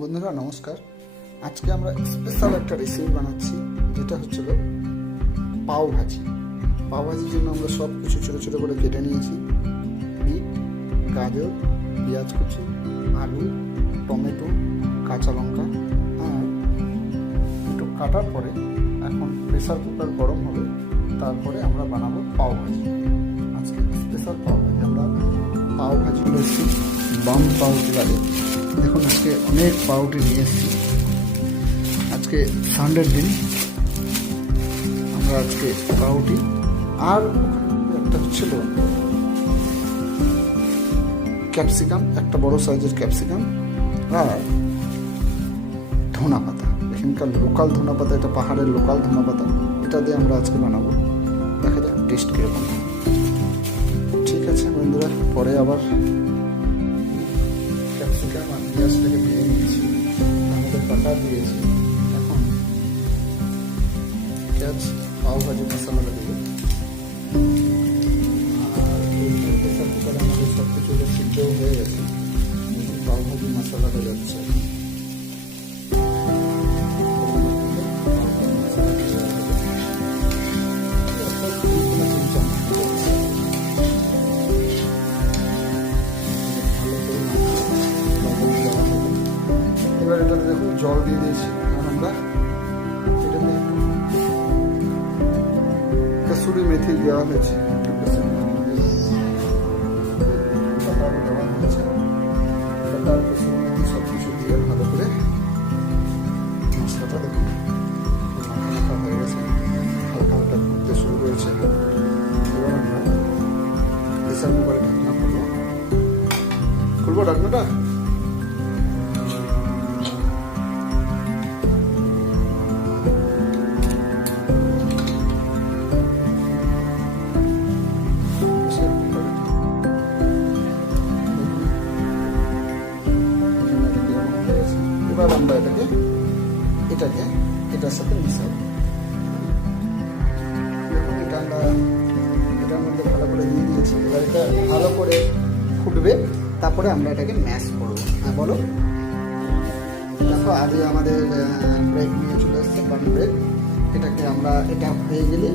বন্ধুরা, নমস্কার। আজকে আমরা স্পেশাল একটা রেসিপি বানাচ্ছি, যেটা হচ্ছিল পাও ভাজি। পাও ভাজির জন্য আমরা সব কিছু ছোটো ছোটো করে কেটে নিয়েছি। বিট, গাজর, পেঁয়াজ কুচি, আলু, টমেটো, কাঁচা লঙ্কা, আর একটু কাটার পরে এখন প্রেসার কুকার গরম হবে, তারপরে আমরা বানাবো পাও ভাজি। আজকে স্পেশাল পাও ভাজি। আমরা পাও ভাজি করেছি বাম পাউটি লাগে। দেখুন, আজকে অনেক পাউটি নিয়ে এসেছি। আজকে সানডের দিন। আমরা আজকে পাউটি আর একটা হচ্ছিল ক্যাপসিকাম একটা বড় সাইজের ক্যাপসিকাম আর ধনা পাতা। এখানকার লোকাল ধনা পাতা, এটা পাহাড়ের লোকাল ধনা পাতা। এটা দিয়ে আমরা আজকে বানাবো। দেখা যাক টেস্ট কীরকম। ঠিক আছে বন্ধুরা, পরে আবার পাতা দিয়েছি। এখন? পেঁয়াজ পাও ভাজি মশলাটা দেবো আর কুকারে আমাদের সব কিছু সিদ্ধ হয়ে গেছে। পাও ভাজি মশলাটা যাচ্ছে। এবার এটাতে দেখুন জল দিয়ে দিয়েছি কারণ আমরা এটাতে কসুরি মেথি দেওয়া হয়েছে। একটু কসুরি এবার আমরা এটাকে এটাকে এটার সাথে মিশাবো। এটা আমরা, এটার মধ্যে ভালো করে দিয়ে দিয়েছি। এবার এটা ভালো করে ফুটবে, তারপরে আমরা এটাকে ম্যাশ করব। হ্যাঁ বলো। দেখো, আগে আমাদের ব্রেক নিয়ে চলে এসছে বান ব্রেক এটাকে আমরা, এটা হয়ে গেলে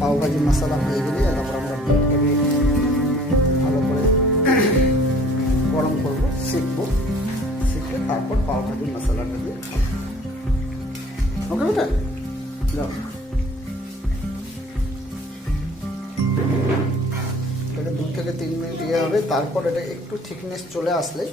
পাও ভাজি মশলা হয়ে গেলে তারপর আমরা ভালো করে গরম করব শিখব শিখে তারপর পাও ভাজি মশলাটা দিয়ে। ওকে বেটা? যাও। এটা দু থেকে তিন মিনিট ইয়ে হবে, তারপর এটা একটু থিকনেস চলে আসলে